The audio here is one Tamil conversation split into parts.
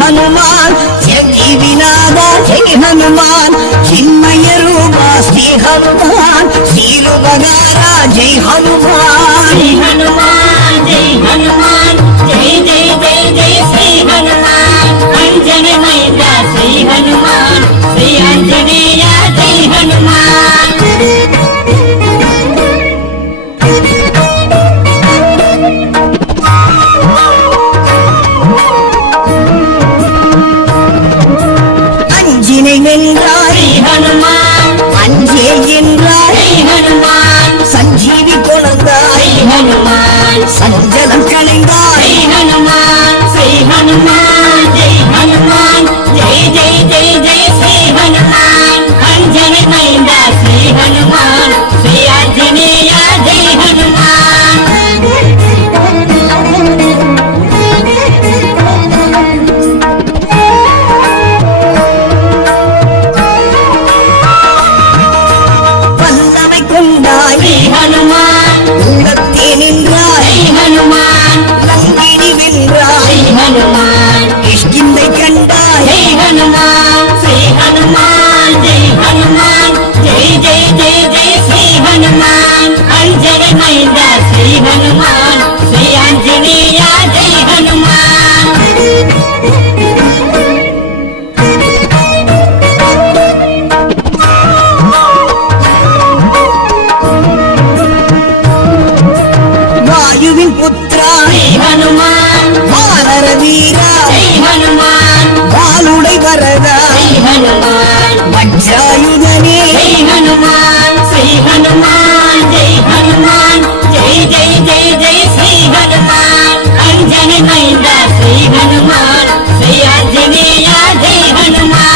हनुमान जय विनादा जय हनुमान चिन्मय रूपा श्री हनुमान सीलु बगारा जय हनुमान जय हनुमान जय हनुमान जय जय जय जय श्री हनुमान अंजन मैया श्री हनुमान श्री अंजनेय जय हनुमान संजीवी कोलंदाय हनुमान संजलन कलिंगाय हनुमान हनुमान किष्किंधै कண்டாய் जय हनुमान श्री हनुमान जय हनुमान जय जय जय जय श्री हनुमान अंजनी मैंदा श्री हनुमान श्री आंजनेय जय हनुमान वायुविन पुत्रा श्री हनुमान वानर वीरा जय हनुमान वालुडै वरदा जय हनुमान वज्रायुधने जय हनुमान श्री हनुमान जय हनुमान जय जय जय जय श्री हनुमान अंजनी मैंदा श्री हनुमान श्री आंजनेय जय हनुमान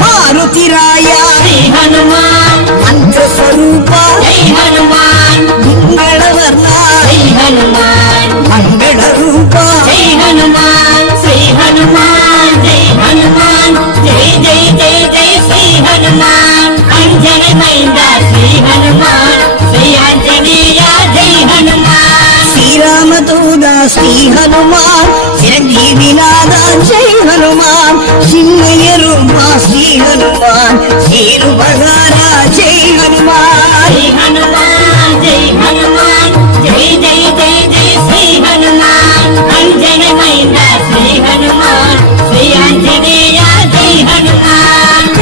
मारुतिराया श्री हनुमान मंत्र स्वरूपा जय हनुमान मंगलवर्णा जय हनुमान मंगल रूपा जय हनुमान श्री हनुमान जय हनुमान जय जय जय जय श्री हनुमान अंजनी मैंदा श्री हनुमान श्री आंजनेय जय हनुमान श्रीरामदूता श्री हनुमान चिरंजीविनादा जय हनुमान सिंहय रूपा श्री हनुमान श्रीरूपधारा जय हनुमान श्री हनुमान जय हनुमान जय जय जय जय श्री हनुमान अंजनी मैंदा श्री हनुमान श्री आंजनेय जय हनुमान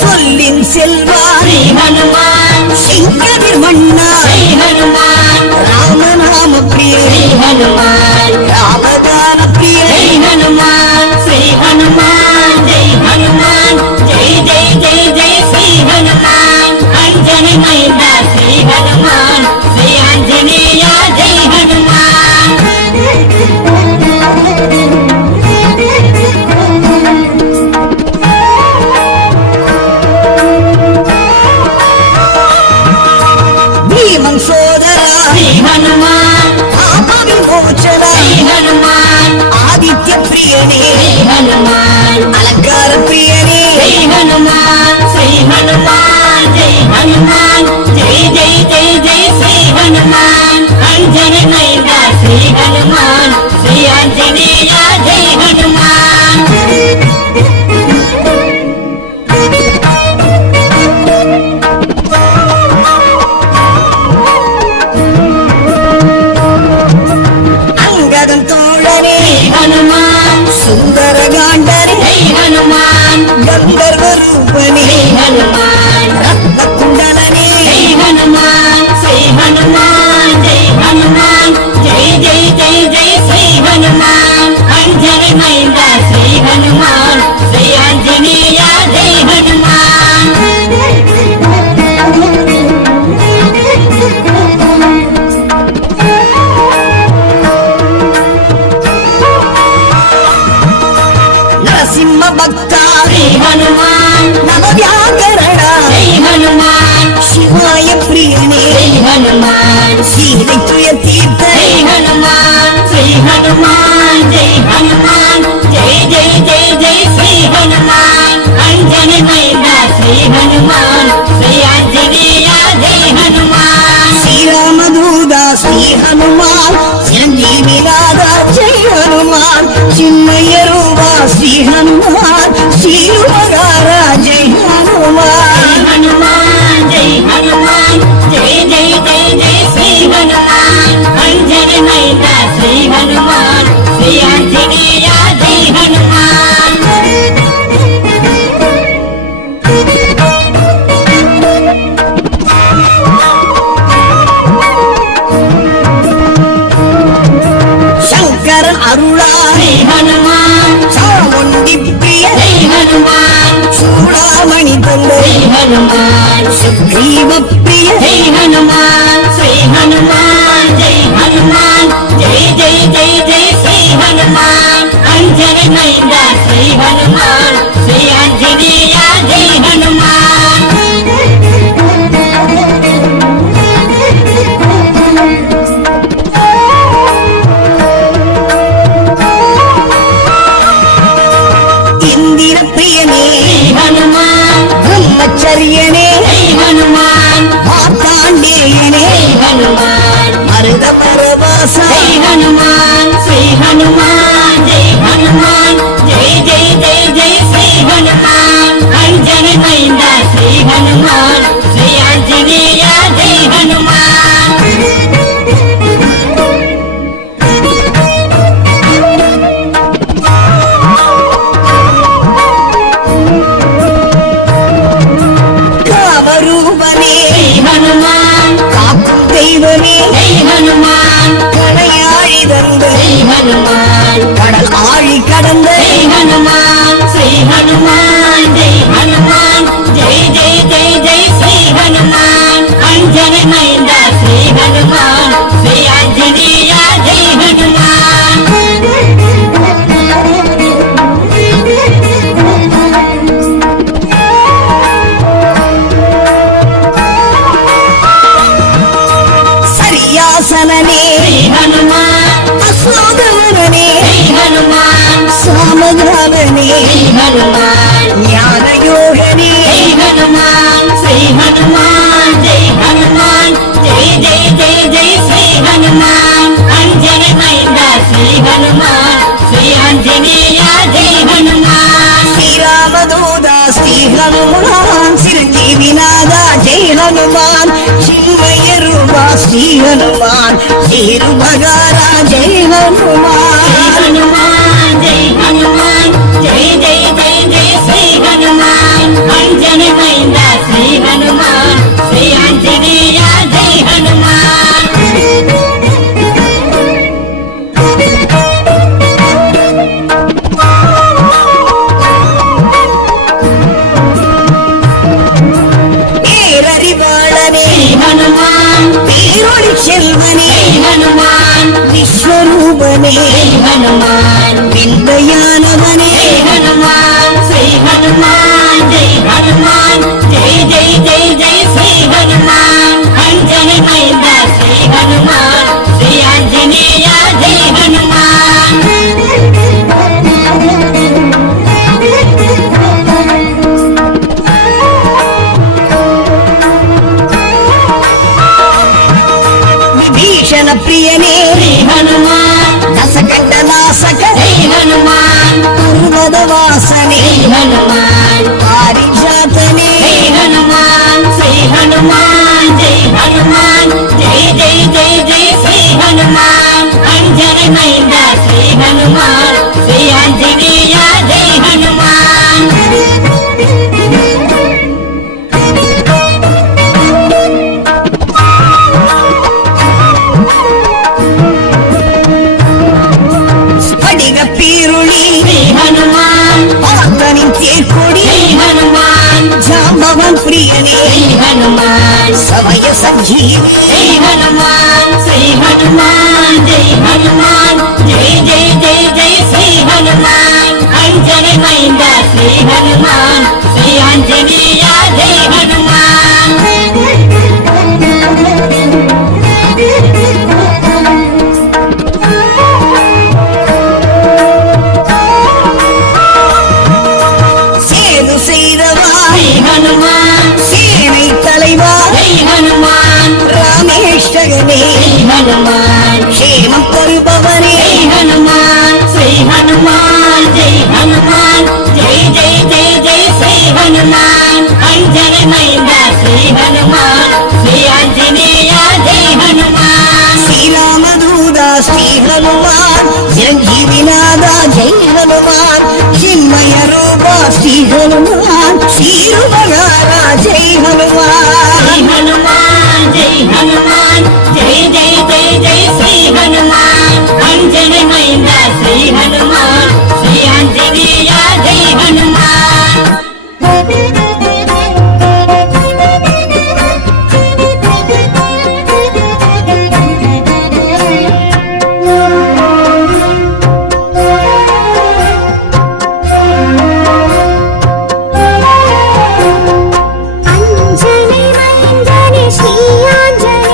சொல்லின் செல்வா श्री हनुमान சிங்கதிர் மன்னா जय हनुमान ராமநாம பிரிய श्री हनुमान ராமதான பிரிய जय हनुमान श्री हनुमान जय हनुमान जय जय जय जय श्री हनुमान अंजनी मैंदा श्री हनुमान श्री आंजनेय जय हनुमान భీమం సోదరా श्री हनुमान పాప విమోచన जय हनुमान ఆదిత్య ప్రియనే जय हनुमान అలంకార ప్రియనే जय हनुमान श्री हनुमान जय हनुमान जय जय जय जय श्री हनुमान अंजनी मैंदा श्री हनुमान श्री आंजनेय जय हनुमान అంగదం తోడనే श्री हनुमान సుందర గాండనే जय हनुमान గంధర్వ రూపనే जय हनुमान రత్న కుండలనే जय हनुमान श्री हनुमान जय हनुमान जय जय जय जय श्री हनुमान अंजनी मैंदा श्री हनुमान श्री आंजनेय जय हनुमान నరసింహ భక్త श्री हनुमान నవ వ్యాకరణ जय हनुमान శివాయ ప్రియనే जय हनुमान శ్రీనిత్య తీర్థ जय हनुमान श्री हनुमान जय हनुमान जय जय जय जय श्री हनुमान अंजनी मैंदा श्री हनुमान श्री आंजनेय जय हनुमान శ్రీరామదూత శ్రీ హనుమాన్ చిరంజీవినాథ జై హనుమాన్ చిన్మయ రూప శ్రీ హనుమాన్ శ్రీరుపగార జై जय హనుమాన్ हनुमान जय हनुमान जय जय जय जय श्री हनुमान अंजनी मैंदा श्री हनुमान श्री आंजनेय जय हनुमान శంకర అరుళా श्री हनुमान చాముండి हनुमान श्री हनुमान जय हनुमान जय जय जय जय श्री हनुमान अंजन मैंदा श्री हनुमान श्री आंजनेय जय हनुमान காமரூபனே हनुमान காக்கும் தெய்வமே जय हनुमान கடையாழி தந்த जय हनुमान கடல் ஆழி கடந்த जय हनुमान श्री हनुमान जय हनुमान जय जय जय जय श्री हनुमान अंजन मैंदा श्री हनुमान श्री आंजनेय जय हनुमान சரியாசனனே श्री हनुमान அசோகவனே जय हनुमान சாமகாவனே जय हनुमान ஞானயோகனே जय हनुमान श्री हनुमान जय हनुमान जय जय जय जय श्री हनुमान अंजन मैंदा श्री हनुमान श्री आंजनेय जय हनुमान ஸ்ரீராமதூதா ஸ்ரீ ஹனுமான் சிரஞ்சீவிநாதா ஜெய் ஹனுமான் சின்மய ரூபா ஸ்ரீ ஹனுமான் சேருபகாரா ஜெய் श्री ஹனுமான் हनुमान जय हनुमान जय जय जय जय श्री हनुमान अंजन मैंदा श्री हनुमान श्री आंजनेय जय हनुमान பேரறிவாளனே श्री हनुमान பேரொளி செல்வனே जय हनुमान விஸ்வரூபனே जय हनुमान விந்தையானவனே जय हनुमान श्री हनुमान जय हनुमान जय जय जय जय श्री हनुमान अंजन मैंदा श्री हनुमान श्री आंजनेय जय हनुमान விபீஷண பிரியனே श्री हनुमान தசகண்ட நாசக जय हनुमान பர்வத வாசனே जय हनुमान பாரிஜாதனே जय हनुमान श्री हनुमान जय हनुमान जय जय जय जय श्री हनुमान अंजन मैंदा श्री हनुमान श्री आंजनेय जय हनुमान ஸ்படிக பீருளி श्री हनुमान பார்த்தனின் தேர்கொடி जय हनुमान ஜாம்பவன் பிரியனே जय हनुमान சமய சஞ்சீவி जय हनुमान श्री हनुमान जय हनुमान जय जय जय जय श्री हनुमान अंजन मैंदा श्री हनुमान श्री आंजनेय जय हनुमान சேது செய்தவா श्री हनुमान சேனை தலைவா जय हनुमान ராமேஷ்டகனே जय हनुमान க்ஷேமம் தருபவனே जय हनुमान श्री हनुमान जय हनुमान जय जय जय जय श्री हनुमान अंजन मैंदा श्री हनुमान श्री आंजनेय जय हनुमान ஸ்ரீராமதூதா ஸ்ரீ ஹனுமான் சிரஞ்சீவிநாதா ஜெய் ஹனுமான் சின்மய ரூபா ஸ்ரீ ஹனுமான் ஸ்ரீருபகாரா ஜெய் श्री ஹனுமான் हनुमान जय हनुमान जय जय जय जय श्री हनुमान अंजन मैंदा श्री हनुमान श्री आंजनेय जय हनुमान अंजनी मैंदानी श्री आंजनेय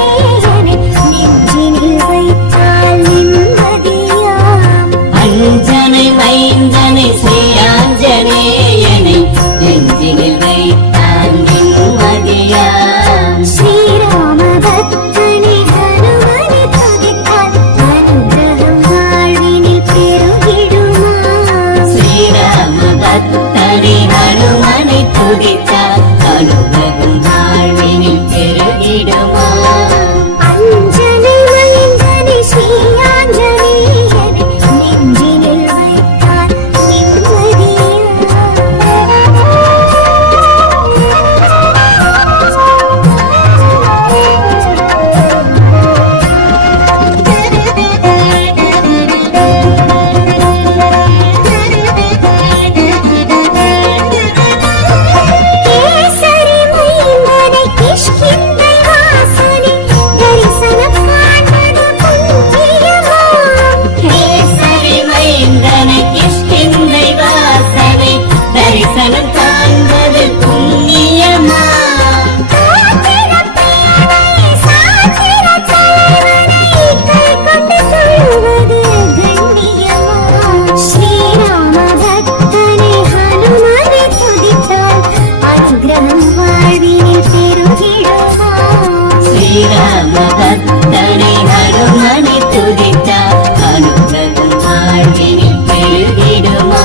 ஸ்ரீராம பக்தனை ஹனுமனை துதித்தால் அனுகிரகம் வாழ்வினில் பெருகிடுமா.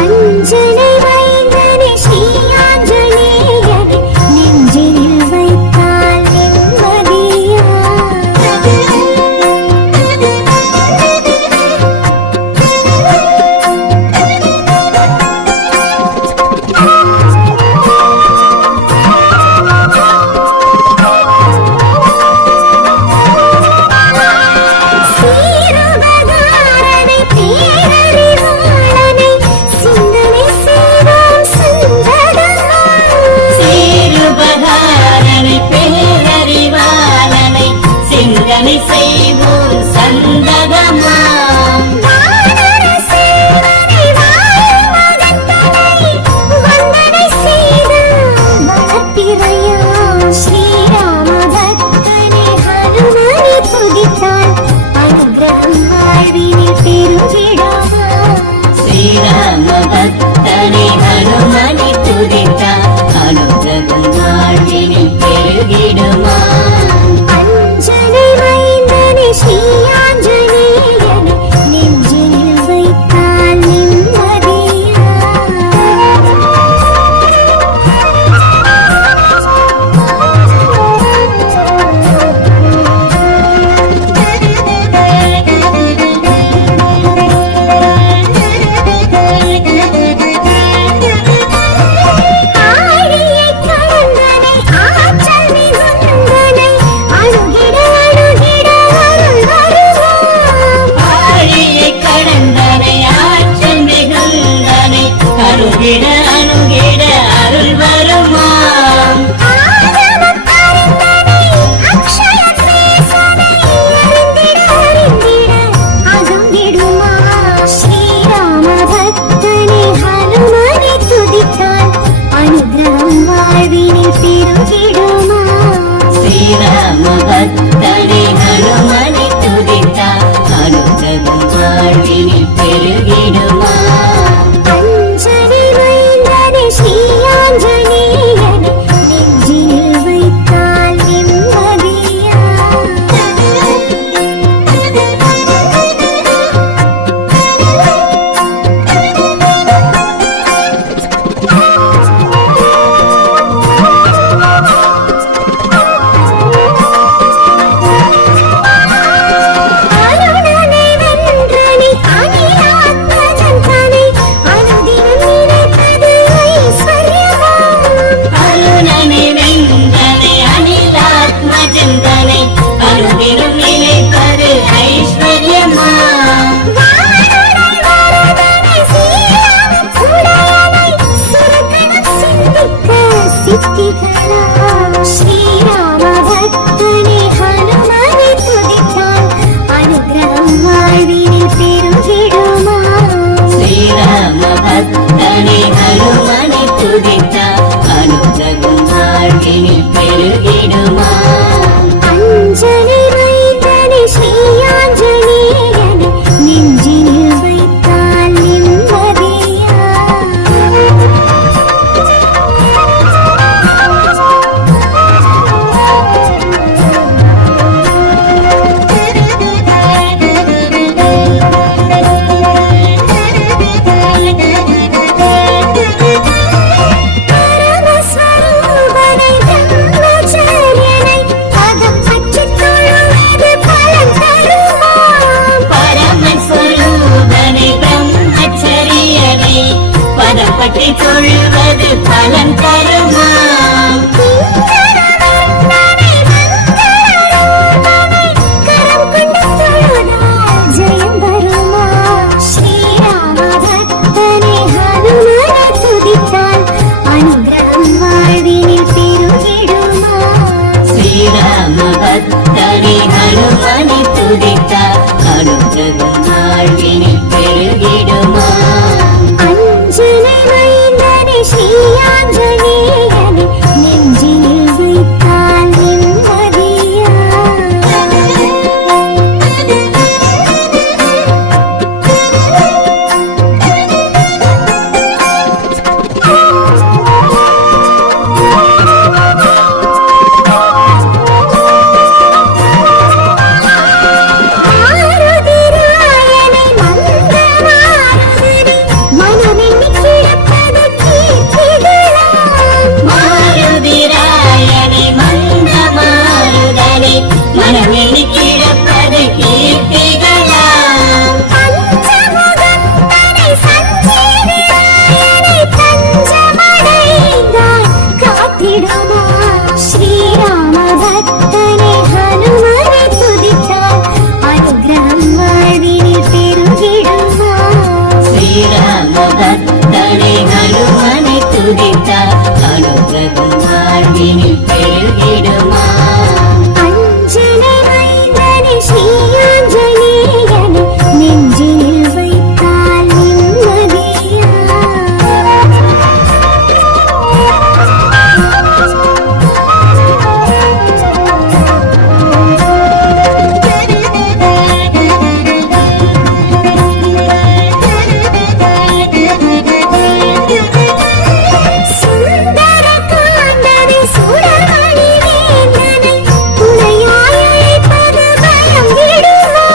அஞ்சனை மைந்தனை ஸ்ரீ ஆஞ்சநேயனை நெஞ்சினில் வைத்தால் நிம்மதியா. சீருபகாரனை பேரறிவாளனை சிந்தனை செய்வோம் சந்ததமா. சீருபகாரனை பேரறிவாளனை சிந்தனை செய்வோம் சந்ததமாம். வானர சேவனை வாழும் மகத்தனை வந்தனை செய்தால் வளர்ப்பிறையா. ஸ்ரீராம பக்தனை ஹனுமனை துதித்தால் அனுகிரகம் வாழ்வினில் பெருகிடுமா. ஸ்ரீராம பக்தனை ஹனுமனை துதித்தால் அனுகிரகம் வாழ்வினில் பெருகிடுமா. அஞ்சனை மைந்தனை ஸ்ரீ ஆஞ்சநேயனை நெஞ்சினில் வைத்தால் நிம்மதியா. ஆழியை கடந்தனை ஆற்றல் மிகுந்தனை அணுகிட அணுகிட அருள் வருவாம். ஆழியை கடந்தனை ஆற்றல் மிகுந்தனை அணுகிட அணுகிட அருள் வருமாம். ஆகமம் அறிந்தனை அக்ஷய தேசனை அறிந்திட அறிந்திட அகம்பிடுமா. ஸ்ரீராம பக்தனை ஹனுமனை துதித்தால் அனுகிரகம் வாழ்வினில் பெருகிடுமா. ஸ்ரீராம பக்தனை ஹனுமனை துதித்தால் அனுகிரகம் வாழ்வினில் பெருகிடுமா. அஞ்சனை மைந்தனை ஸ்ரீ ஆஞ்சநேயனை நெஞ்சினில் வைத்தால் நிம்மதியா. அருணனை வென்றனை அனிலாத்மஜன் தனை அனுதினம் நினைப்பது ஐஸ்வர்யமாம். அருணனை வென்றனை அனிலாத்மஜந்தனை அருகிலும் நினைப்பது ஐஸ்வர்யமாம். வானரை வரதனை சீராம உடையனை சுரகணம் சிந்திக்க சித்திகளாம். ஸ்ரீராம பக்தனை ஹனுமனை துதித்தால் அனுகிரகம் வாழ்வினில் பெருகிடுமா. ஸ்ரீராம பக்தனை ஹனுமனை துதித்தால் அனுகிரகம் வாழ்வினில் பெருகிடுமா. அஞ்சனை மைந்தனை ஸ்ரீ ஆஞ்சநேயனை நெஞ்சினில் வைத்தால் நிம்மதியா. பரமஸ்வரூபனை பிரம்மச்சரியனை பதம் பற்றித் தொழுவது பலன் தருமாம். பரமஸ்வரூபனை பிரம்மச்சரியனை பதம் பற்றி தொழுவது பலன் தருமாம். கிங்கரவர்ணனை மங்களரூபனை கரம் கொண்டு தொழுதால் ஜெயம் வருமா. ஸ்ரீராம பக்தனை ஹனுமனை துதித்தால் அனுகிரகம் வாழ்வினில் பெருகிடுமா. ஸ்ரீராம பக்தனை ஹனுமனை துதித்தால் அனுகிரகம் வாழ்வினில் பெருகிடுமா. அஞ்சனை மைந்தனை ஸ்ரீ ஆஞ்சநேயனை நெஞ்சினில் வைத்தால் நிம்மதியா. மனம் எண்ணி கிடப்பது கீர்த்திகளாம். பஞ்சமுகம் தனை சஞ்சீவியாயனை தஞ்சமடைந்தாய் காத்திடுமா ஸ்ரீராம பக்தனை ஹனுமனை துதித்தால் அனுகிரகம் வாழ்வினில் பெருகிடுமா ஸ்ரீராம பக்தனை ஹனுமனை துதித்தார் அனுகிரகம் வாழ்வினில் பெருகிடுமா. அஞ்சனை மைந்தனை ஸ்ரீயாஞ்சனேயனை நெஞ்சினில் வைத்தால் நிம்மதியா சுந்தர காந்தனை சுடர்மணி வேந்தனை துணையாய் அழைப்பது பயம் விடுமா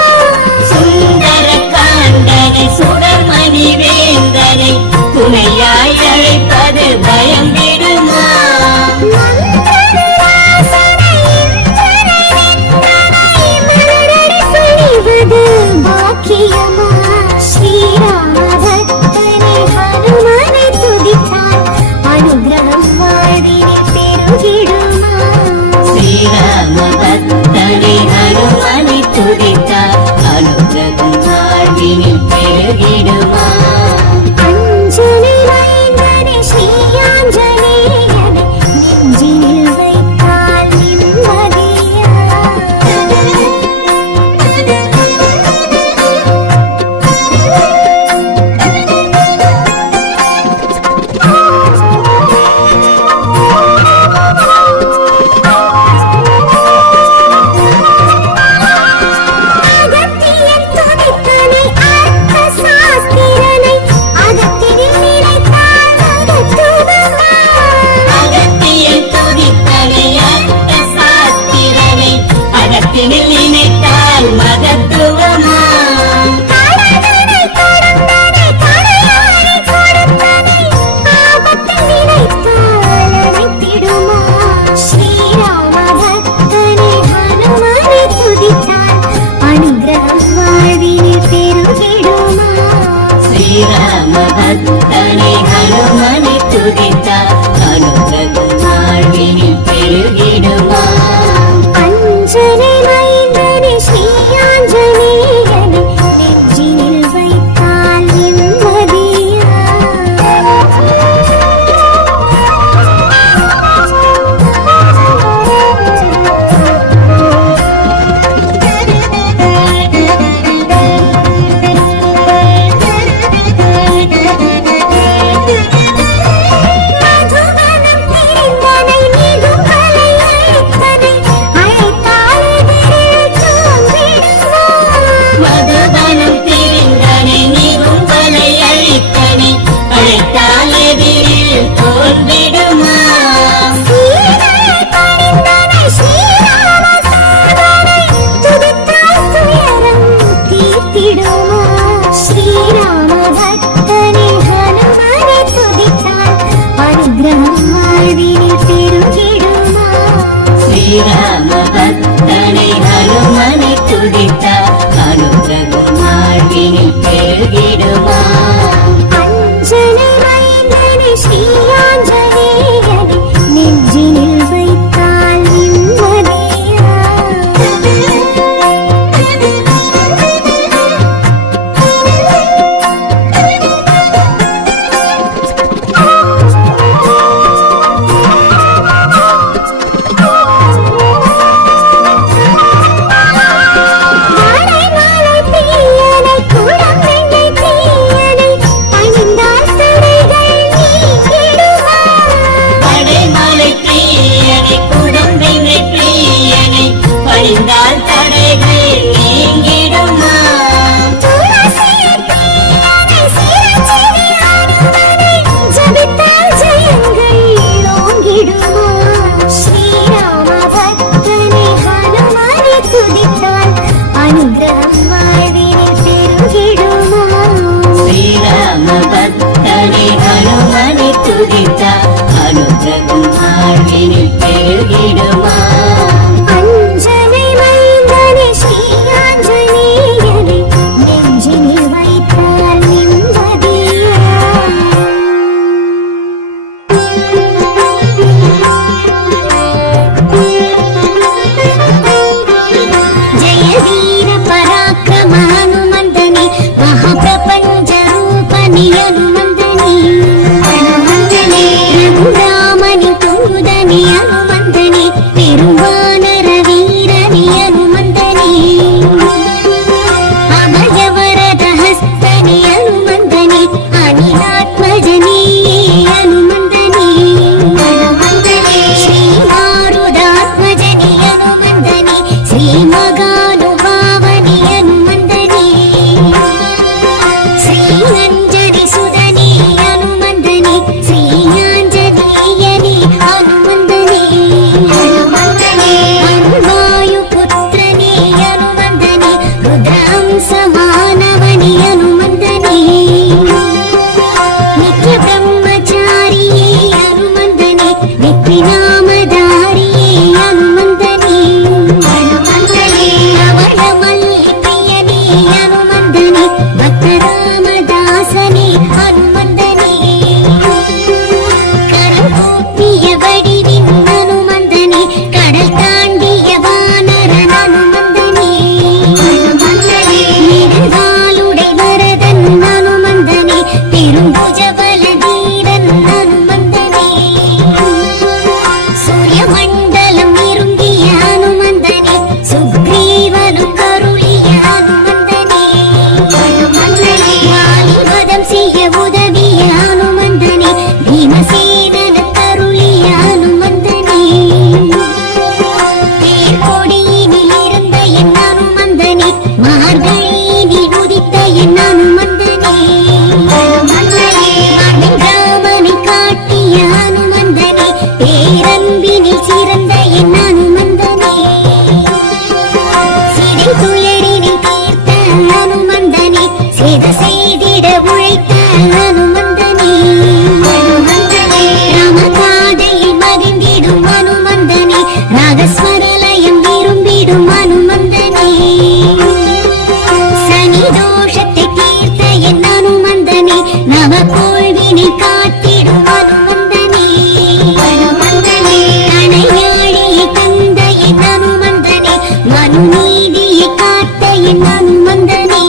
சுந்தர காண்டனை சுடர்மணி வேந்தனை துணையாய் அழைப்பது பயம் விடுமா. மந்திரவாசனை இந்திரனை வென்றனை மலரடி பணிவது பாக்கியமா ஸ்ரீராம பக்தனை ஹனுமனை துதித்தால் அனுகிரகம் வாழ்வினில் பெருகிடுமா ஸ்ரீராம பக்தனை ஹனுமனை துதித்தார் அனுகிரகம் வாழ்வினில் பெருகிடுமா. அஞ்சனை மைந்தனை ஸ்ரீயாஞ்சனேயனை நெஞ்சினில் வைத்தால் நிம்மதியா அகத்தியன் துதித்தனை அர்த்த சாஸ்திரனை அகத்தினில் நினைத்தால் அகத்துவமா அகத்தியன் துதித்தனை அர்த்த சாஸ்திரனை அகத்தினில் நினைத்தால் மகத்துவமா. கடந்தனை கடந்தனை கடையானை கொடுத்தனை ஆபத்தில் நினைத்தால் அழைத்திடுமா ஸ்ரீராம பக்தனை ஹனுமனை துதித்தால் அனுகிரகம் வாழ்வினில் பெருகிடுமா ஸ்ரீராம பக்தனை ஹனுமனை துதித்தார் அனுகிரகம் வாழ்வினில் பெருகிடுமா. அஞ்சனை மைந்தனை ஸ்ரீயாஞ்சனேயனை நெஞ்சினில் வைத்தால் நிம்மதியா மதுவனம் திரிந்தனை மிகுமலை அழைத்தனை அழைத்தால் எதிரில் தோன்றிடுமா மதுபனம் திரிந்தனை நிகும்பலை அழித்தனை அழைத்தால் எதிரில் தோன்றிடுமா. சீதனை பணிந்தனை ஸ்ரீராம சோதனை துதித்தால் துயரம் தீர்த்திடுமா ஸ்ரீராம பக்தனை ஹனுமனை துதித்தால் அனுகிரகம் வாழ்வினில் பெருகிடுமா ஸ்ரீராம பக்தனை ஹனுமனை துதித்தார் அனுகிரகம் வாழ்வினில் பெருகிடுமா. அஞ்சனை மைந்தனை ஸ்ரீயாஞ்சனேயனை நெஞ்சினில் வைத்தால் நிம்மதியா శ్రీ మగానుభావని హనుమంతని శ్రీ అంజని సుధని హనుమంతని శ్రీ ఆంజనేయని హనుమంతని హనుమాయు పుత్రని హనుమంతని రుద్రాంశ మానవని హనుమంతని నిత్య బ్రహ్మచారి హనుమంతని నిత్యనామధారి హనుమంతని రమణమల్లి ప్రియని హనుమంతని భక్తరామదాసని హనుమంతని కరకూపియ వడివిన్ హనుమంతని கடல் தாண்டிய வானரன் ஹனுமந்தனே நெடுங்காலுடை வரதன் ஹனுமந்தனே பெரும்புஜபல வீரன் ஹனுமந்தனே சூரிய மண்டலம் இருங்கிய ஹனுமந்தனே சுக்ரீவனு கருளிய ஹனுமந்தனே வாலிபதம் செய்ய உதவிய ஹனுமந்தனே பீமசேனனு கருளிய ஹனுமந்தனே தேர்கொடியினில் இருந்த என் ஹனுமந்தனே மார்கழியினில் உதித்த என் ஹனுமந்தனே ராமனை காட்டிய ஹனுமந்தனே பேரன்பினில் சிறந்த என் ஹனுமந்தனே சிறை துயரினில் தீர்த்த ஹனுமந்தனே சேத செய்திட உழைத்த ஹனுமந்தனே ராமகாதையில் மகிழ்ந்திடும் ஹனுமந்தனே நாகஸ்வரலயம் விரும்பிடும் ஹனுமந்தனே சனி தோஷத்தை தீர்த்த என் ஹனுமந்தனே நவகோள்வினை காத்திடும் ஹனுமந்தனே கணையாழியை தந்த என் ஹனுமந்தனே மனுநீதியை காத்த என் ஹனுமந்தனே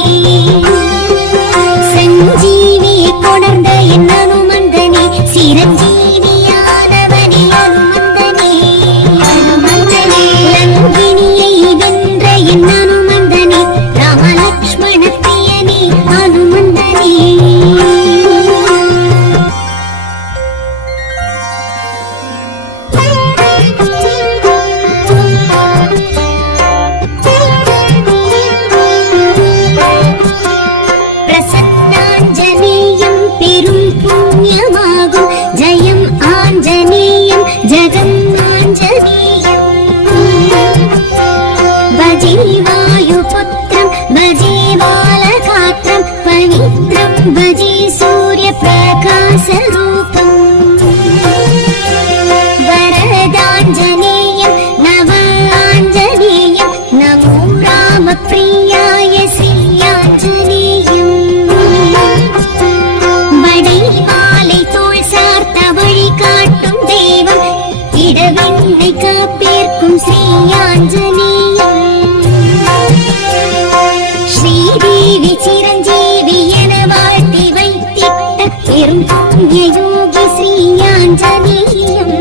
சஞ்சீவியை கொணர்ந்த என் ஹனுமந்தனே சிரஞ்சீவியானவனே ஹனுமந்தனே லங்கினியை வென்ற என் ஹனுமந்தனே ராமலக்ஷ்மண பிரியனே ஹனுமந்தனே பிரசன்னாஞ்சனேயம் பெரும் புண்ணியமாகும் ஜெயம் ஆஞ்சநேயம் ஜெகன்னாஞ்சநேயம் பஜே வாயுபுத்திரம் பஜே பாலகாத்திரம் பவித்ரம் பஜே சூரிய பிரகாசரூபம் வரதாஞ்சநேயம் நவ ஆஞ்சநேயம் நமோ ராமப்ரியாய ஸ்ரீயாஞ்சநேயம் வடை மாலை தோள் சார்த்த வழி காட்டும் தெய்வம் இடவெண்ணை காப்பேற்கும் ஸ்ரீயாஞ்சநேயம் ஸ்ரீதேவி சிரஞ்சீவி என வாழ்த்தி வைத்திட்ட பெரும் புண்ணிய யோகி ஸ்ரீயாஞ்சநேயம்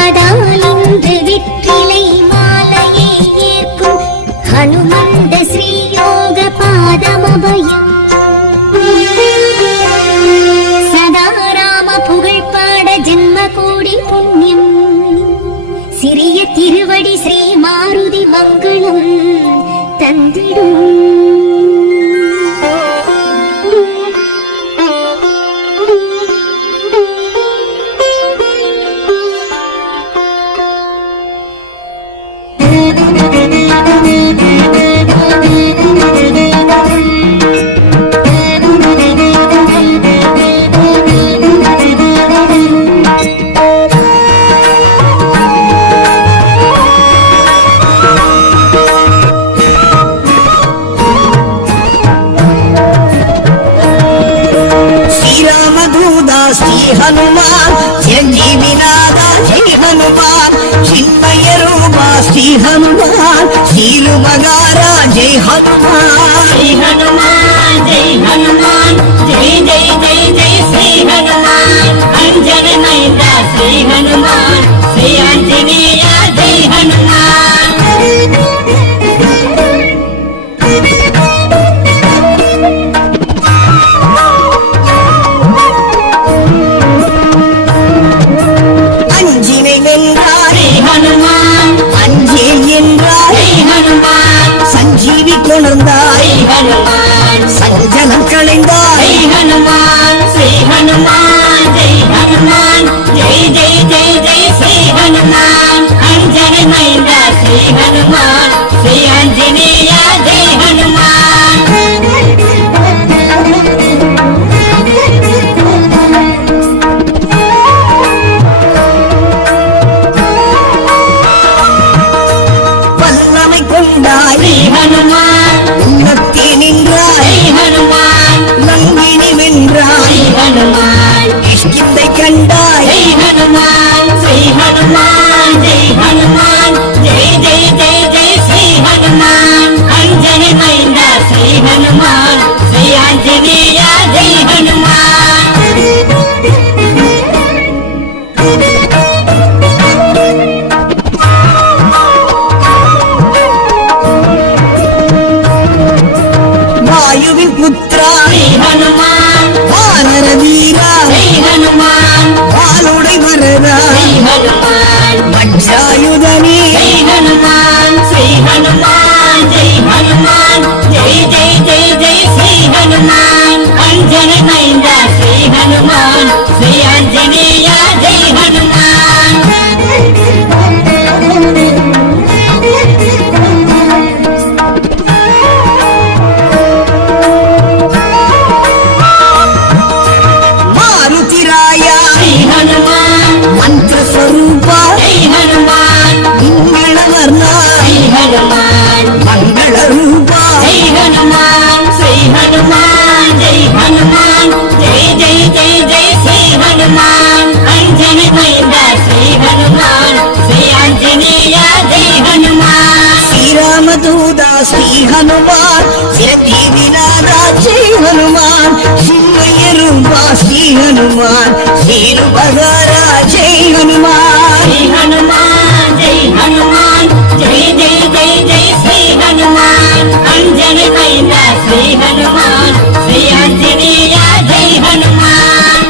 அதால் இன்று வெற்றிலை மாலையை ஏற்கும் ஹனுமந்த ஸ்ரீயோக பாதமபயம் சதா ராம புகழ் பாட ஜென்ம கோடி புண்ணியம் சிறிய திருவடி ஸ்ரீ மாருதி மங்களம் தந்திடும் శ్రీ హనుమాన్ చిరంజీవినాథ జై హనుమాన్ చిన్మయ రూప శ్రీ హనుమాన్ శ్రీలుమగారా జై హనుమాన్ శ్రీ హనుమాన్ జై హనుమాన్ జై జై జై జై శ్రీ హనుమాన్ అంజన మైంద శ్రీ హనుమాన్ శ్రీ ఆంజనేయ జై హనుమాన్ అంజనే వెంద్ర శ్రీ హనుమాన్ அமர்ந்தாய் ஸ்ரீ ஹனுமான் சஞ்சலம் களைந்தாய் ஜெய் ஹனுமான் ஸ்ரீ ஹனுமான் ஜெய் ஹனுமான் ஜெய் ஜெய் ஜெய் ஜெய் ஸ்ரீ ஹனுமான் அஞ்சனை மைந்தா ஸ்ரீ ஹனுமான் ஸ்ரீ ஆஞ்சநேயா ஜெய் ஹனுமான் வல்லமை கொண்டாய் ஸ்ரீ ஹனுமான் உன்னத்தி நின்றாய் ஸ்ரீ ஹனுமான் லங்கினி வென்றாய் ஸ்ரீ ஹனுமான் கிஷ்கிந்தை கண்டாய் ஜெய் ஹனுமான் ஸ்ரீ ஹனுமான் ஜெய் ஹனுமான் ஜெய் ஜெய் ஜெய் ஜெய் ஸ்ரீ ஹனுமான் அஞ்சனை மைந்தா ஸ்ரீ ஹனுமான் ஸ்ரீ ஆஞ்சநேயா ஜெய் ஹனுமான் வாயுவின் புத்ரா ஸ்ரீ ஹனுமான் வானர வீரா ஸ்ரீ ஹனுமான் வாளுடை வரதா ஸ்ரீ ஹனுமான் வஜ்ராயுதனே ஜெய் ஹனுமான் ஸ்ரீ ஹனுமான் ஜெய் ஹனுமான் ஜெய் ஜெய் ஜெய் ஜெய் ஸ்ரீ ஹனுமான் அஞ்சனை மைந்தா ஸ்ரீ ஹனுமான் ஸ்ரீ ஆஞ்சநேயா ஜெய் ஹனுமான் மாருதிராயா ஸ்ரீ ஹனுமான் மந்திர ஸ்வரூபா ஜெய் ஹனுமான் மங்களவர்ணா ஸ்ரீ ஹனுமான் மங்கள ரூபா ஜெய் ஹனுமான் ஸ்ரீ ஹனுமான் ஜெய் ஹனுமான் ஜெய் ஜெய் ஜெய் ஜெய் ஸ்ரீ ஹனுமான் அஞ்சனை மைந்தா ஸ்ரீ ஹனுமான் ஸ்ரீ ஆஞ்சநேயா ஜெய் ஹனுமான் ஸ்ரீராமதூதா ஸ்ரீ ஹனுமான் ஜெயதி விநாதா ஜெய் ஹனுமான் சிம்மய ரூபா ஸ்ரீ ஹனுமான் ஸ்ரீருபகாரா ஜெய் ஹனுமான் ஸ்ரீ ஹனுமான் ஜெய் ஹனுமான் ஜெய் ஜெய் ஜெய் ஜெய் ஸ்ரீ ஹனுமான் அஞ்சனை மைந்தா ஸ்ரீ ஹனுமான் ஸ்ரீ ஆஞ்சநேயா ஜெய் ஹனுமான்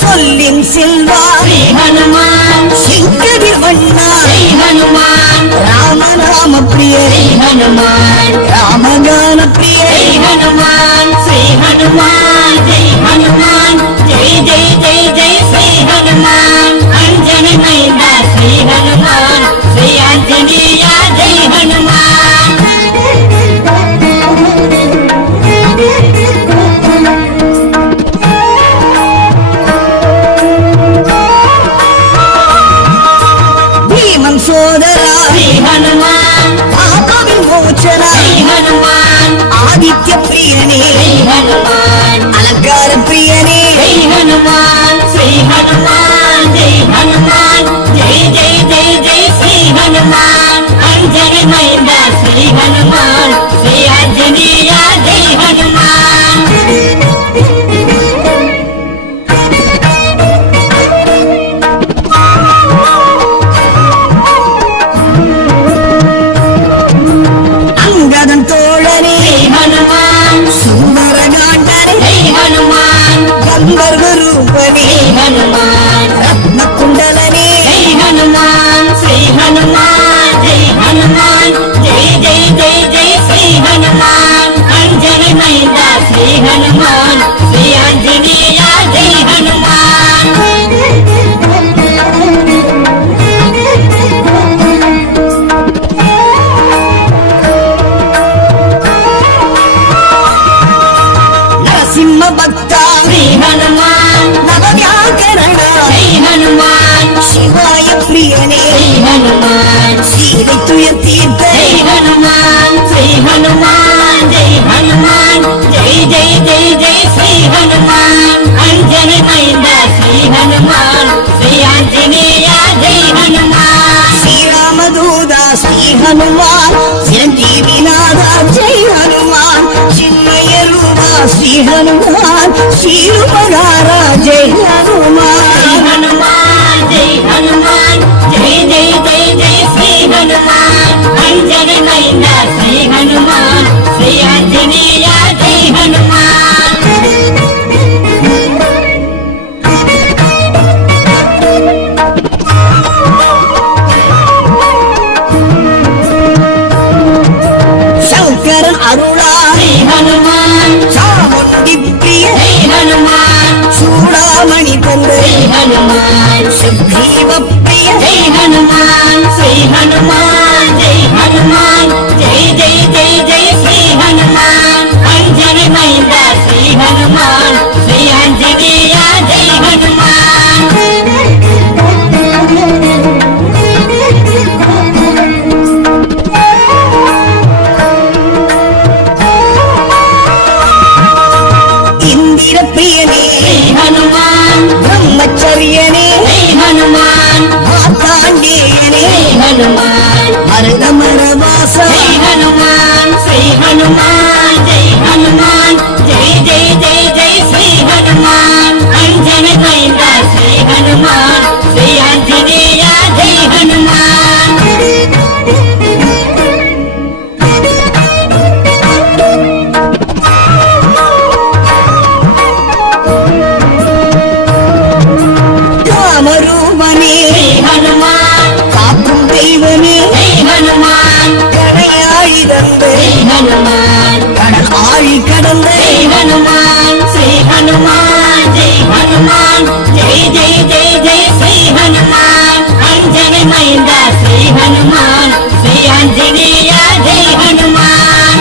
சொல்லின் செல்வா ஸ்ரீ ஹனுமான் சிங்கதிர் வண்ணா ஸ்ரீ ஹனுமான் ராமநாம பிரிய ஸ்ரீ ஹனுமான் ராமகான பிரிய ஜெய் ஹனுமான் ஸ்ரீ ஹனுமான் ஜெய் ஹனுமான் ஜெய் ஜெய் ஜெய் ஜெய் ஸ்ரீ ஹனுமான் அஞ்சனை மைந்தா ஸ்ரீ ஹனுமான் ஸ்ரீ ஆஞ்சநேயா ஜெய் ஹனுமான் பீமன் சோதரா ஸ்ரீ ஹனுமான் பாபவின் மோச்சனா ஸ்ரீ ஹனுமான் ஆதித்ய பிரியனே ஸ்ரீ ஹனுமான் அலங்கார பிரியனே ஜெய் ஹனுமான் ஸ்ரீ ஹனுமான் ஜெய் ஹனுமான் ஜெய் ஜெய் ஜெய் ஜெய் ஸ்ரீ ஹனுமான் அஞ்சனை மைந்தா ஸ்ரீ ஹனுமான் ஸ்ரீ ஆஞ்சநேயா ஜெய் ஹனுமான் அங்கதன் தோழனே ஸ்ரீ ஹனுமான் சுந்தரகாண்டனே ஜெய் ஹனுமான் கந்தர்வ ரூபனே ஸ்ரீ ஹனுமான் ரத்ன குண்டலனே ஜெய் ஹனுமான் ஸ்ரீ ஹனுமான் ஜெய் ஹனுமான் ஜெய் ஜெய் ஜெய் ஜெய் ஸ்ரீ ஹனுமான் அஞ்சனை மைந்தா ஸ்ரீ ஹனுமான் ஸ்ரீ ஆஞ்சநேயா ஜெய் ஹனுமான் நரசிம்ம பக்தா ஸ்ரீ ஹனுமான் நவவியாகரணா ஜெய் ஹனுமான் சிவாய பிரியனே ஸ்ரீ ஹனுமான் சீதை துயர் தீர்த்த ஜெய் ஹனுமான் ஸ்ரீ ஹனுமான் ஜெய் ஹனுமான் ஜெய் ஜெய் ஜெய் ஜெய் ஸ்ரீ ஹனுமான் அஞ்சனை மைந்தா ஸ்ரீ ஹனுமான் ஸ்ரீ ஆஞ்சநேயா ஜெய் ஹனுமான் ஸ்ரீராமதூதா ஸ்ரீ ஹனுமான் சிரஞ்சீவிநாதா ஜெய் ஹனுமான் சின்மய ரூபா ஸ்ரீ ஹனுமான் ஸ்ரீருபகாரா ஜெய் ஸ்ரீ ஹனுமான் ஹனுமான் ஜெய் ஹனுமான் ஜெய் ஜெய் ஜெய் ஜெய் ஸ்ரீ ஹனுமான் அஞ்சனை மைந்தா ஸ்ரீ ஹனுமான் ஸ்ரீ ஆஞ்சநேயா ஜெய் ஹனுமான் சிகாமணி தந்த श्री हनुमान சுக்ரீவ பிரிய जय हनुमान श्री हनुमान जय हनुमान जय जय जय जय श्री हनुमान अंजनी महिंद्रा श्री हनुमान श्री अंजनेय जय हनुमान இந்திர பிரியனே श्री हनुमान பிரம்மச்சரியனே जय हनुमान மார்த்தாண்டேயனே श्री हनुमान மருதமரவாச जय हनुमान श्री हनुमान जय हनुमान जय जय जय जय श्री हनुमान अंजनी महिंद्रा श्री हनुमान श्री अंजनेय जय हनुमान காமரூபனே श्री हनुमान காக்கும் தெய்வமே जय हनुमान கடையாழி தந்த श्री हनुमान கடல் ஆழி கடந்த जय हनुमान श्री हनुमान जय हनुमान जय जय जय जय श्री हनुमान अंजनी महिंद्रा श्री हनुमान श्री अंजनेय जय हनुमान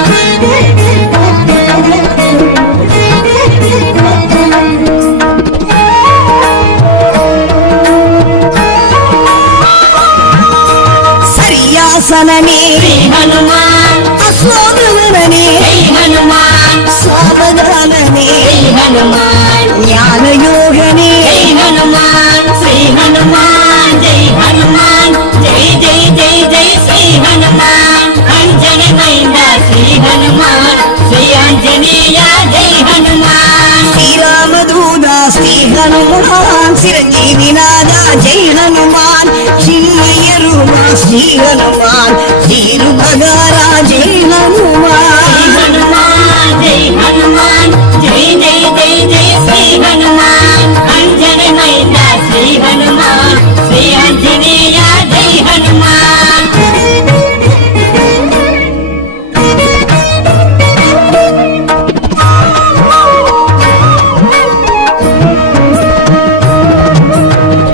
சரியாசனனே श्री हनुमान அசோகவனே जय हनुमान சாமதானனே जय हनुमान ஞானயோகனே जय हनुमान श्री हनुमान जय हनुमान जय जय जय जय श्री हनुमान अंजनी महिंद्रा श्री हनुमान श्री अंजनेय जय हनुमान ஸ்ரீராமதூதா ஸ்ரீ ஹனுமான் சிரஞ்சீவிநாதா ஜெய் ஹனுமான் சின்மய ரூபா ஸ்ரீ ஹனுமான் ஸ்ரீருபகாரா ஜெய் श्री ஹனுமான் हनुमान जय हनुमान जय जय जय जय श्री हनुमान अंजनी महिंद्रा श्री हनुमान श्री अंजनेय जय हनुमान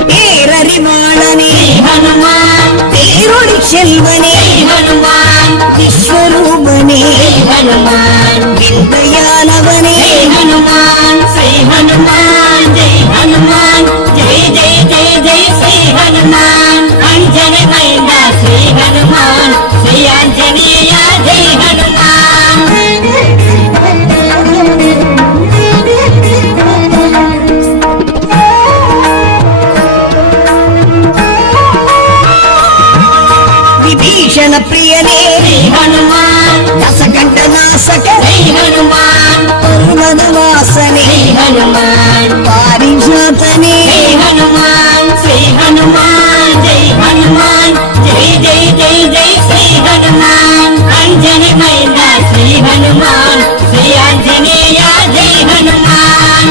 பேரறிவாளனே श्री हनुमान பேரொளி செல்வனே जय हनुमान விஸ்வரூபனே जय हनुमान விந்தையானவனே जय हनुमान श्री हनुमान जय हनुमान जय जय जय जय श्री हनुमान अंजनी महिंद्रा श्री हनुमान श्री अंजनेय जय हनुमान விபீஷண பிரியனே श्री हनुमान தசகண்ட நாசக जय हनुमान பர்வதவாசனே जय हनुमान பாரிஜாதனே जय हनुमान श्री हनुमान जय हनुमान जय जय जय जय श्री हनुमान अंजनी महिंद्रा श्री हनुमान श्री अंजनेय जय हनुमान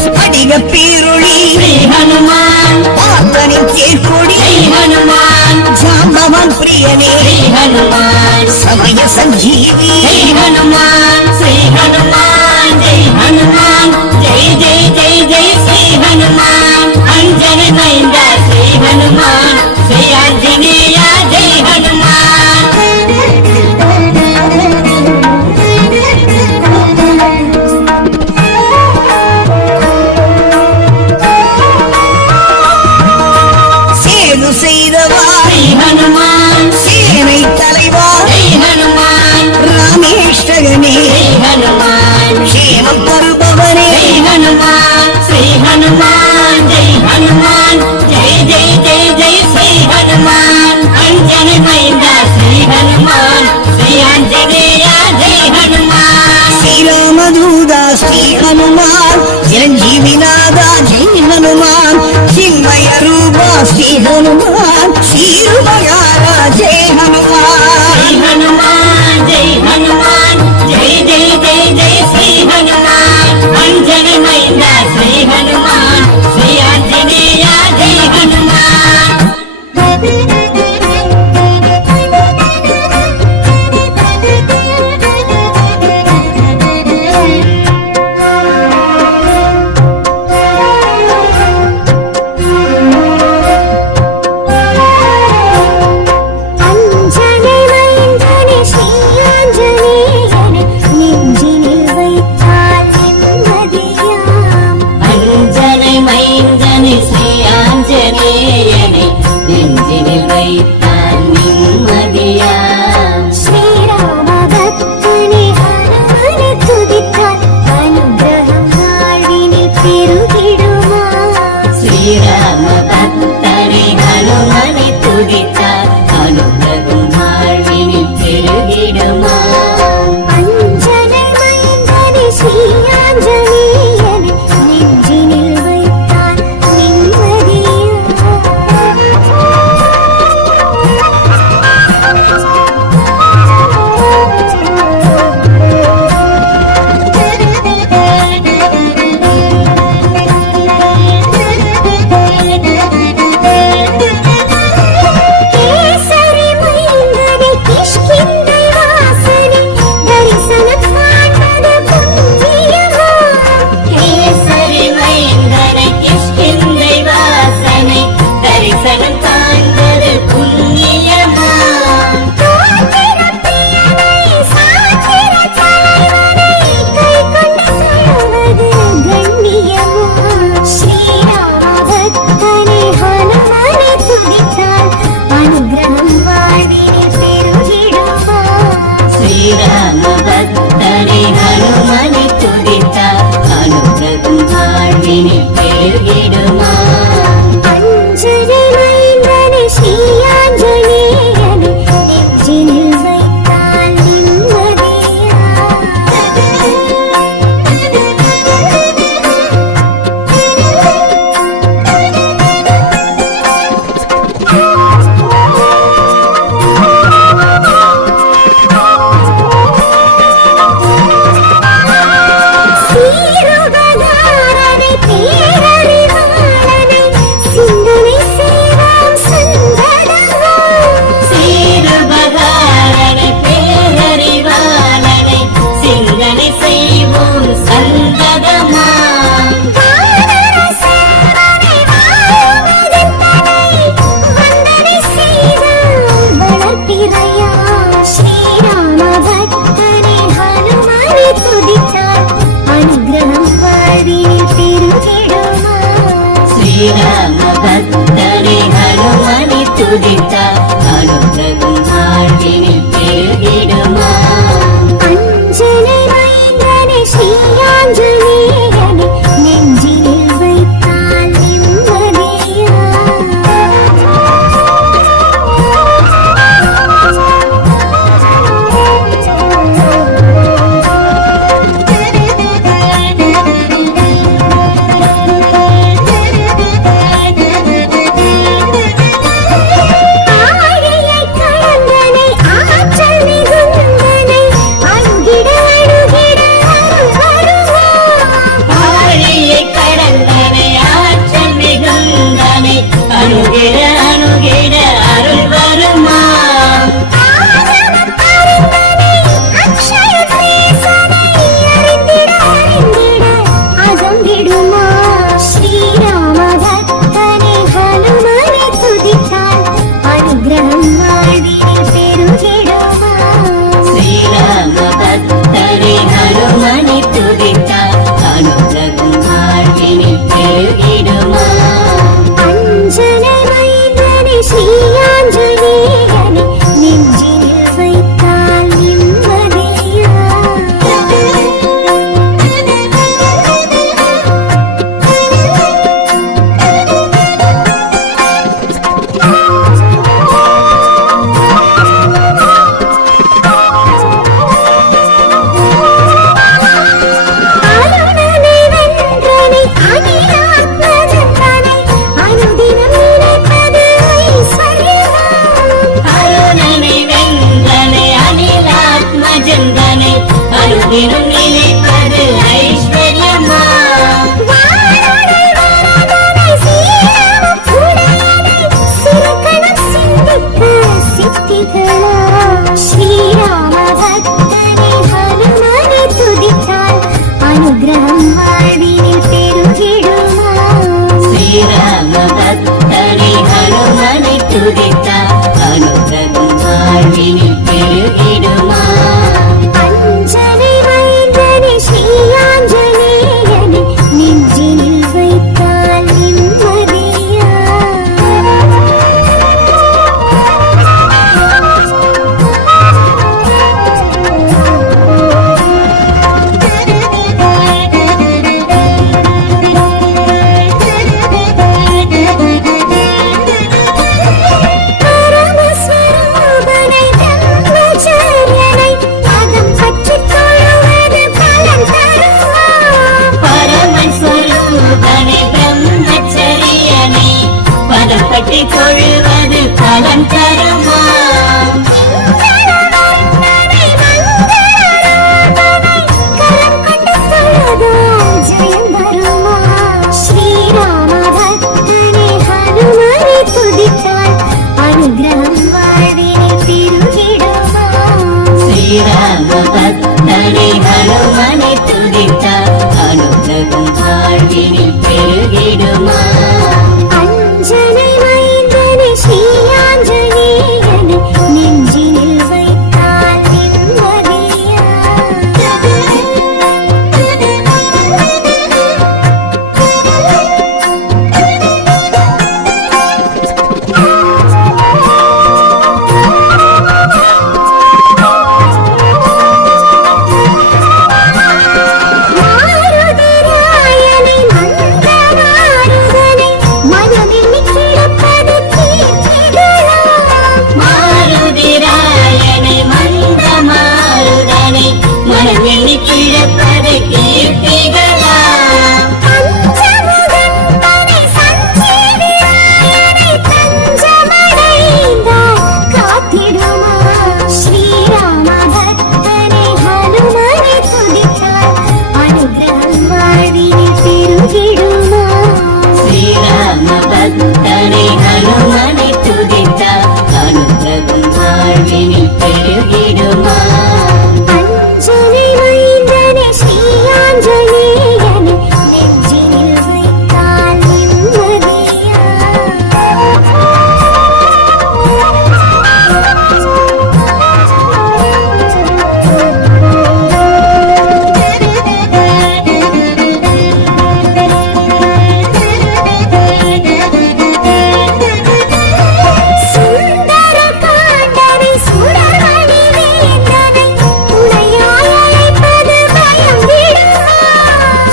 ஸ்படிக பீருளி श्री हनुमान பார்த்தனின் தேர்கொடி जय हनुमान ஜாம்பவான் பிரியனே श्री हनुमान சமய சஞ்சீவி जय हनुमान श्री हनुमान जय हनुमान जय जय जय जय श्री हनुमान अंजनी महिंद्रा श्री हनुमान श्री अंजनेय जय हनुमान சேது செய்தவா श्री हनुमान சேனை தலைவா जय हनुमान ராமேஷ்டகனே जय हनुमान க்ஷேமம் தருபவனே जय हनुमान श्री हनुमान जय हनुमान जय जय जय जय श्री हनुमान अंजनी महिंद्रा श्री हनुमान श्री अंजनेय जय हनुमान ஸ்ரீராமதூதா ஸ்ரீ ஹனுமான் சிரஞ்சீவிநாதா ஜெய் ஹனுமான் சின்மய ரூபா ஸ்ரீ ஹனுமான் ஸ்ரீருபகாரா ஜெய் ஹனுமான் श्री हनुमान जय हनुमान जय जय जय जय श्री हनुमान अंजनी महिंद्रा श्री हनुमान श्री अंजनेय जय हनुमान மைந்தனே ஸ்ரீ ஆஞ்சநேயனை நெஞ்சினில் வைத்தான் நிம்மதியா ஸ்ரீராம பக்தனே ஹனுமனை துதித்தால் அனுகிரகம் வாழ்வினில் பெருகிடுமா ஸ்ரீராம பக்தனை ஹனுமனை துதித்தார் அனுகிரகம் வாழ்வினில் பெருகிடுமா அஞ்சனை மைந்தனே ஸ்ரீ ஆஞ்சநேயனை நெஞ்சினில் வைத்தான் நிம்மதியா கேசரி மைந்தனே கிஷ்கிந்தை வாசனே தரிசனம் காண்பது புண்ணியமா கேசரி மைந்தனை கிஷ்கிந்தை வாசனை தரிசனம் காண்பது புண்ணியமா தோத்திர பிரியனை சாத்திர தலைவனை கைக்கொண்டு சொல்வது கண்ணியமா ஸ்ரீராம பக்தனே ஹனுமனை துதித்தால் அனுகிரகம் வாழ்வினில் பெருகிடுமா ஸ்ரீராம பக்தனை ஹனுமனை துதித்தார் அனுகிரகம் வாழ்வினில் பெருகிடுமா அஞ்சனை மைந்தனே ஸ்ரீ ஆஞ்சநேயனை நெஞ்சினில் வைத்தால் நிம்மதியா சீருபகாரனை பேரறிவாளனை சிந்தனை செய்வோம் சந்ததமா சீருபகாரனை பேரறிவாளனை சிந்தனை செய்வோம் சந்ததமா வானர சேவனை வாழுவதெந்தனை வந்தனை செய்தால் வளர்ப்பிறையா ஸ்ரீராம பக்தனே ஹனுமனை துதித்தால் அனுகிரகம் வாழ்வினில் பெருகிடுமா ஸ்ரீராம பக்தனை ஹனுமனை துதித்தார் அனுகிரகம் வாழ்வினில் பெருகிடுமா அஞ்சனை மைந்தனே ஸ்ரீ ஆஞ்சநேயனை நெஞ்சினில் வைத்தால் நிம்மதியா ஆழியை கடந்தனை ஆற்றல் மிகுந்தனை அணுகிட அணுகிட அருள் வருவான் ஆழியை கடந்தனை ஆற்றல் மிகுந்தனை அணுகிட அணுகிட அருள் வருமா ஆகமம் அறிந்தனை அக்ஷய தேசனை அறிந்திட அறிந்திட அகம்பிடுமா ஸ்ரீராம பக்தனே ஹனுமனை துதித்தால் அனுகிரகம் வாழ்வினில் பெருகிடுமா ஸ்ரீராம பக்தனை ஹனுமனை துதித்தார் அனுகிரகம் வாழ்வினில் பெருகிடுமா அஞ்சனை மைந்தனே ஸ்ரீ ஆஞ்சநேயனை நெஞ்சினில் வைத்தால் நிம்மதியா அருணனை வென்றனை அனிலாத்மஜந்தனை அனுதினம் நினைப்பது ஐஸ்வர்யமா அருணனை வென்றனை அனிலாத்மஜந்தனை அனுதினம் நினைப்பது ஐஸ்வர்யமா வானுடை வரதனை சீலமும் உடையனை சிறுகணம் சிந்திக்க சித்திகளா ஸ்ரீராம பக்தனே ஹனுமனை துதித்தால் அனுகிரகம் வாழ்வினில் பெருகிடுமா ஸ்ரீராம பக்தனை ஹனுமனை துதித்தார் அனுகிரகம் வாழ்வினில் பெருகிடுமா அஞ்சனை மைந்தனே ஸ்ரீ ஆஞ்சநேயனை நெஞ்சினில் வைத்தால் பெருகிடுமா அஞ்சனை மைந்தனை ஸ்ரீ ஆஞ்சநேயனை நெஞ்சினில் வைத்தால் நிம்மதியா மாருதிராயனை மந்தமாருதனை மனமெண்ணி கிடப்பது கீர்த்திகளாம் மாருதிராயனை மந்த மாருதனை மனம் எண்ணி கிழப்பது கீர்த்திகளாம் பஞ்சமுகன் தனை சஞ்சீவிராயனை தஞ்சமடைந்தார் காத்திடுமா ஸ்ரீராம பக்தனை ஹனுமனை துதித்தார் அனுகிரகம் வாழ்வினில் பெருகிடுமா ஸ்ரீராம பக்தனை ஹனுமனை துதித்தார் அனுகிரகம் வாழ்வினில் பெருகிடுமா அஞ்சனை மைந்தனை ஸ்ரீ ஆஞ்சநேயனை நெஞ்சினில் வைத்தால் நிம்மதியா சுந்தர காண்டனை சுடர்மணி வேந்தனை துணையாய் அழைப்பது பயம் விடுமா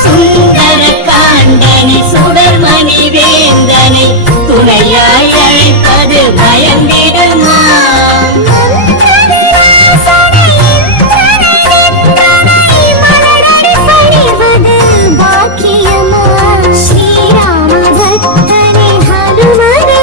சுந்தர காண்டனை சுடர்மணி வேந்தனை துணையாய் அழைப்பது பயந்திடுமா ஸ்ரீராம பக்தனை ஹனுமனை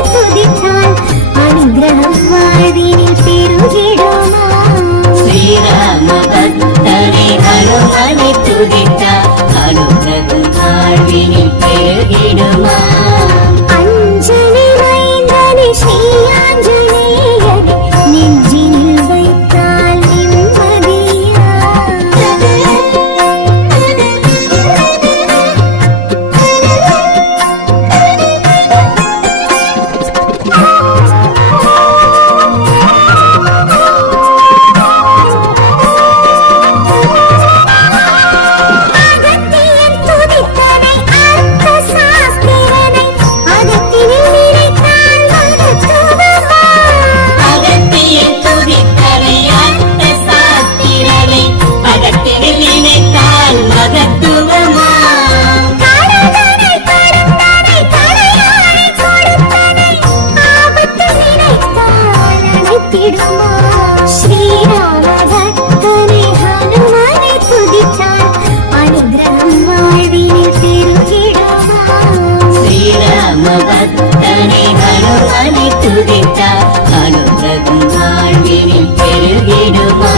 துதித்தார் அனுகிரகம் வாழ்வினில் பெருகிடுமா நெஞ்சினில் வைத்தால் நிம்மதியா அகத்தியன் துதித்தனை அர்த்த சாஸ்திரனை அகத்தினில் நினைத்தான் மகத்துவமா அகத்தியன் துதித்தனை அர்த்த சாஸ்திரனை அகத்தினில் நினைத்தால் மகத்துவமா கடந்தனை கடந்தனை தலையாரை கொடுத்தனை ஆபத்து நினைத்தால் அணைத்திடுமா ஸ்ரீராம பக்தனை ஹனுமனை துதித்தால் அனுகிரகம் வாழ்வினில் பெருகிடுமா ஸ்ரீராம பக்தனை ஹனுமனை துதித்தார் அனுகிரகம் வாழ்வினில் பெருகிடுமா